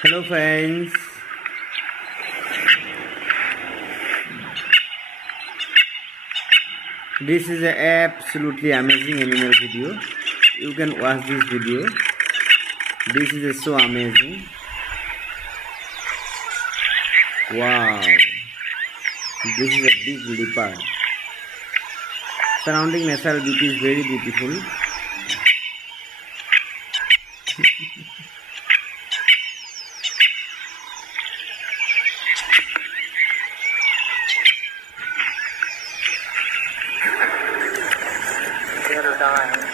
Hello friends, this is an absolutely amazing animal video. You can watch this video. This is so amazing. Wow, this is a big leopard. Surrounding natural beauty is very beautiful. Zero time.